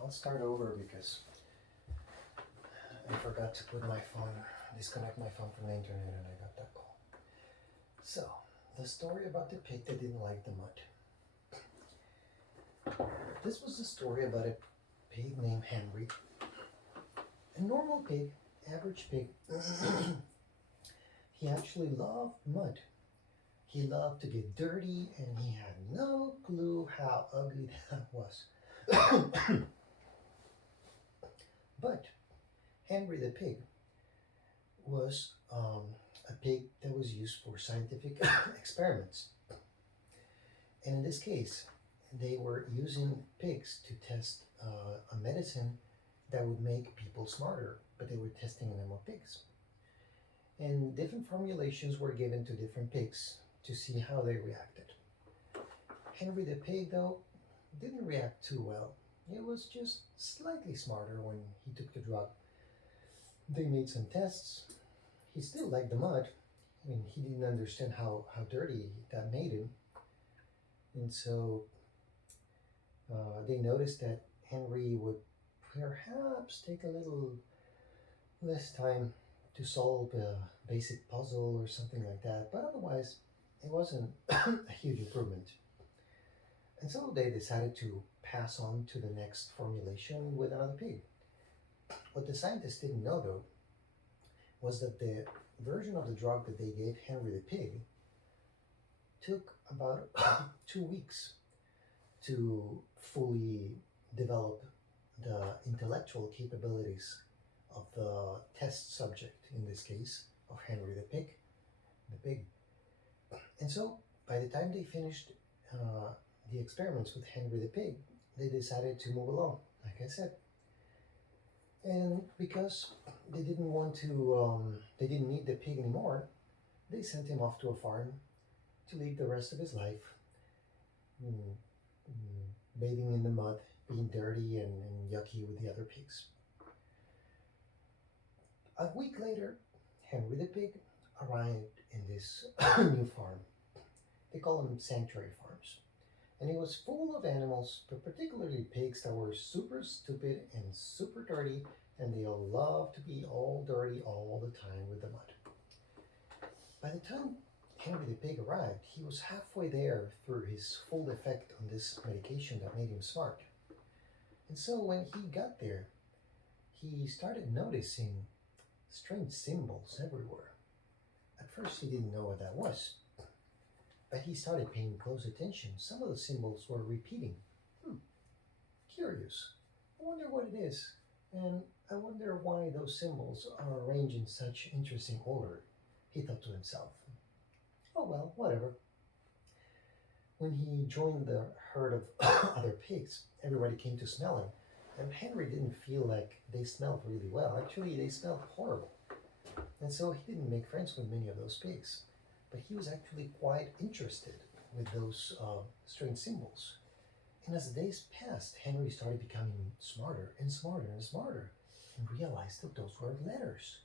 I'll start over because I forgot to put my phone, disconnect my phone from the internet, and I got that call. So, the story about the pig that didn't like the mud. This was a story about a pig named Henry. A normal pig, average pig. He actually loved mud. He loved to get dirty, and he had no clue how ugly that was. But Henry the pig was a pig that was used for scientific experiments. And in this case, they were using pigs to test a medicine that would make people smarter, but they were testing them on pigs. And different formulations were given to different pigs to see how they reacted. Henry the pig, though, didn't react too well. He was just slightly smarter when he took the drug. They made some tests. He still liked the mud. I mean, he didn't understand how dirty that made him. And so they noticed that Henry would perhaps take a little less time to solve a basic puzzle or something like that, but otherwise it wasn't a huge improvement. And so they decided to pass on to the next formulation with another pig. What the scientists didn't know, though, was that the version of the drug that they gave Henry the pig took about 2 weeks to fully develop the intellectual capabilities of the test subject, in this case, of Henry the pig. And so, by the time they finished the experiments with Henry the pig, they decided to move along, like I said. And because they didn't want to, they didn't need the pig anymore, they sent him off to a farm to live the rest of his life, mm, bathing in the mud, being dirty and yucky with the other pigs. A week later, Henry the pig arrived in this new farm. They call them sanctuary farms. And it was full of animals, but particularly pigs that were super stupid and super dirty, and they all loved to be all dirty all the time with the mud. By the time Henry the pig arrived, he was halfway there through his full effect on this medication that made him smart. And so when he got there, he started noticing strange symbols everywhere. At first, he didn't know what that was, but he started paying close attention. Some of the symbols were repeating. Curious. I wonder what it is. And I wonder why those symbols are arranged in such interesting order, he thought to himself. Oh well, whatever. When he joined the herd of other pigs, everybody came to smell him. And Henry didn't feel like they smelled really well. Actually, they smelled horrible. And so he didn't make friends with many of those pigs. But he was actually quite interested with those strange symbols. And as the days passed, Henry started becoming smarter and smarter and smarter, and realized that those were letters.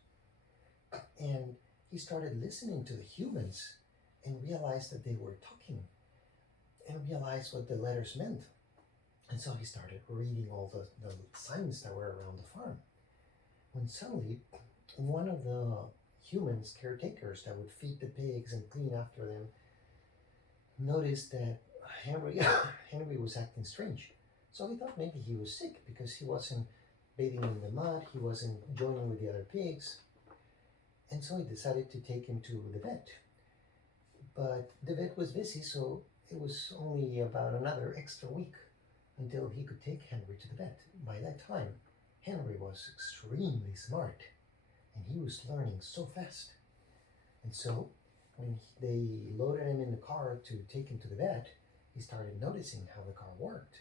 And he started listening to the humans and realized that they were talking and realized what the letters meant. And so he started reading all the signs that were around the farm. When suddenly, one of the humans, caretakers that would feed the pigs and clean after them, noticed that Henry was acting strange. So he thought maybe he was sick because he wasn't bathing in the mud, he wasn't joining with the other pigs. And so he decided to take him to the vet. But the vet was busy, so it was only about another extra week until he could take Henry to the vet. By that time, Henry was extremely smart, and he was learning so fast. And so, when they loaded him in the car to take him to the vet, he started noticing how the car worked,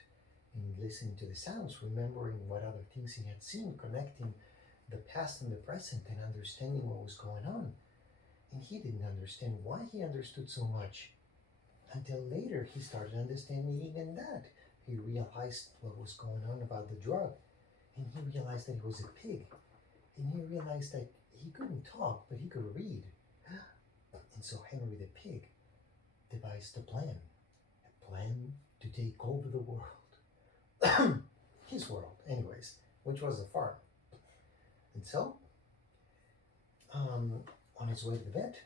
and listening to the sounds, remembering what other things he had seen, connecting the past and the present, and understanding what was going on. And he didn't understand why he understood so much. Until later, he started understanding even that. He realized what was going on about the drug. And he realized that he was a pig. And he realized that he couldn't talk, but he could read. And so Henry the pig devised a plan to take over the world. His world, anyways, which was the farm. And so, um, on his way to the vet,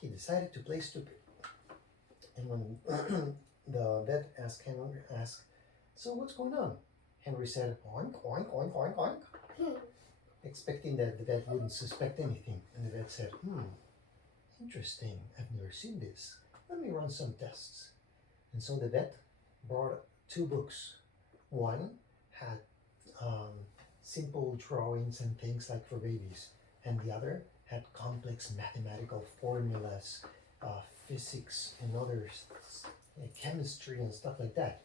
he decided to play stupid. And when the vet asked, "So what's going on?" Henry said, "Oink, oink, oink, oink, oink," expecting that the vet wouldn't suspect anything. And the vet said, interesting, I've never seen this. Let me run some tests. And so the vet brought two books. One had um, simple drawings and things like for babies, and the other had complex mathematical formulas, physics, and others, chemistry, and stuff like that.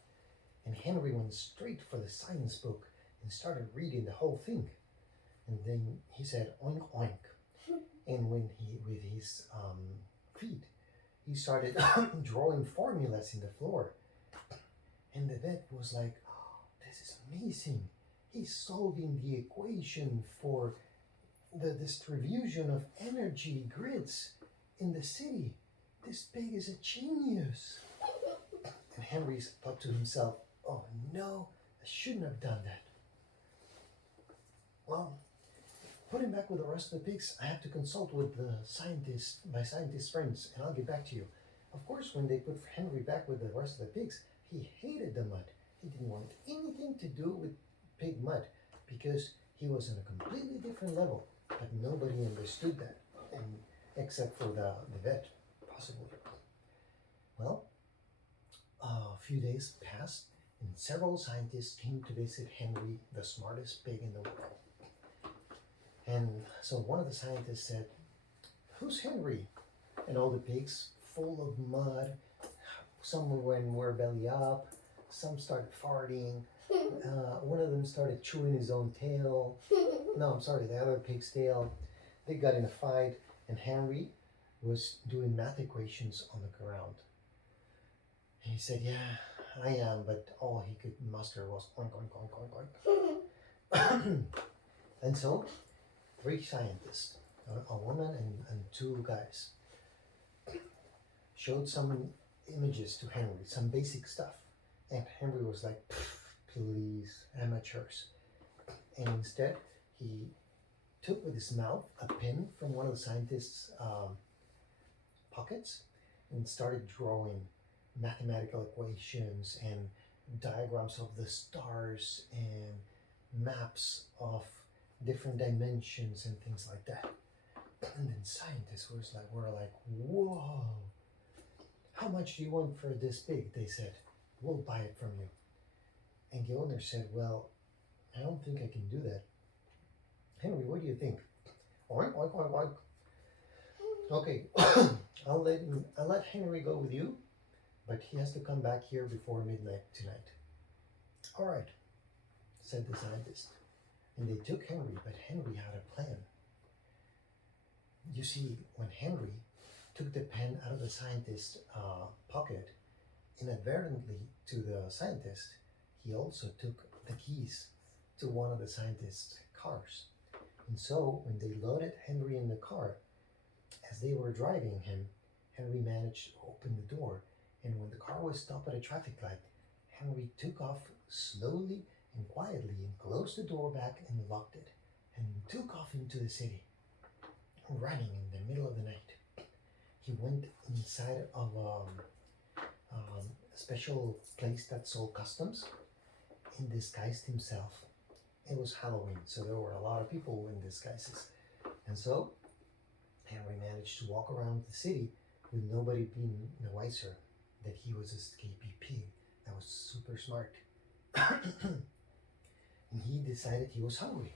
And Henry went straight for the science book and started reading the whole thing. And then he said, "Oink, oink." And when he, with his feet, he started drawing formulas in the floor. And the vet was like, "Oh, this is amazing. He's solving the equation for the distribution of energy grids in the city. This pig is a genius." And Henry thought to himself, "Oh no, I shouldn't have done that. Well, put him back with the rest of the pigs. I have to consult with my scientist friends, and I'll get back to you." Of course, when they put Henry back with the rest of the pigs, he hated the mud. He didn't want anything to do with pig mud because he was on a completely different level. But nobody understood that, and except for the vet, possibly. Well, a few days passed, and several scientists came to visit Henry, the smartest pig in the world. And so one of the scientists said, "Who's Henry?" And all the pigs, full of mud, some were belly up, some started farting. One of them started chewing his own tail. No, I'm sorry, the other pig's tail. They got in a fight, and Henry was doing math equations on the ground. And he said, "Yeah, I am," but all he could muster was oink, oink, oink, oink, oink. And so, three scientists, a woman and two guys, showed some images to Henry, some basic stuff. And Henry was like, "Please, amateurs." And instead, he took with his mouth a pin from one of the scientists' pockets and started drawing mathematical equations and diagrams of the stars and maps of different dimensions and things like that. And then scientists were like, "Whoa, how much do you want for this pig?" They said, "We'll buy it from you." And the owner said, "Well, I don't think I can do that. Henry, what do you think?" Oink, oink, oink, oink. "Okay, I'll let Henry go with you, but he has to come back here before midnight tonight." "All right," said the scientist. And they took Henry, but Henry had a plan. You see, when Henry took the pen out of the scientist's pocket, inadvertently to the scientist, he also took the keys to one of the scientist's cars. And so, when they loaded Henry in the car, as they were driving him, Henry managed to open the door. And when the car was stopped at a traffic light, Henry took off slowly and quietly and closed the door back and locked it and took off into the city, running in the middle of the night. He went inside of a special place that sold customs and disguised himself. It was Halloween, so there were a lot of people in disguises. And so Henry managed to walk around the city with nobody being the wiser that he was a escapee pig that was super smart. And he decided he was hungry.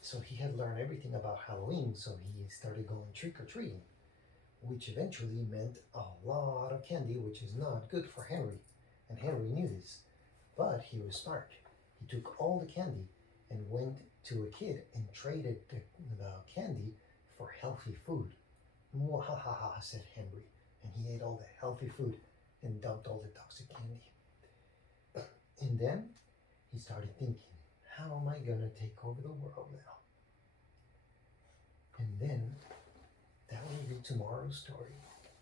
So he had learned everything about Halloween, so he started going trick-or-treating, which eventually meant a lot of candy, which is not good for Henry. And Henry knew this, but he was smart. He took all the candy and went to a kid and traded the candy for healthy food. "Mwahaha," said Henry, and he ate all the healthy food and dumped all the toxic candy. And then he started thinking, how am I going to take over the world now? And then that will be tomorrow's story.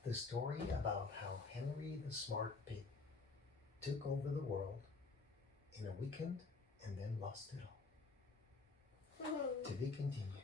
The story about how Henry the Smart Pig took over the world in a weekend and then lost it all. To be continued.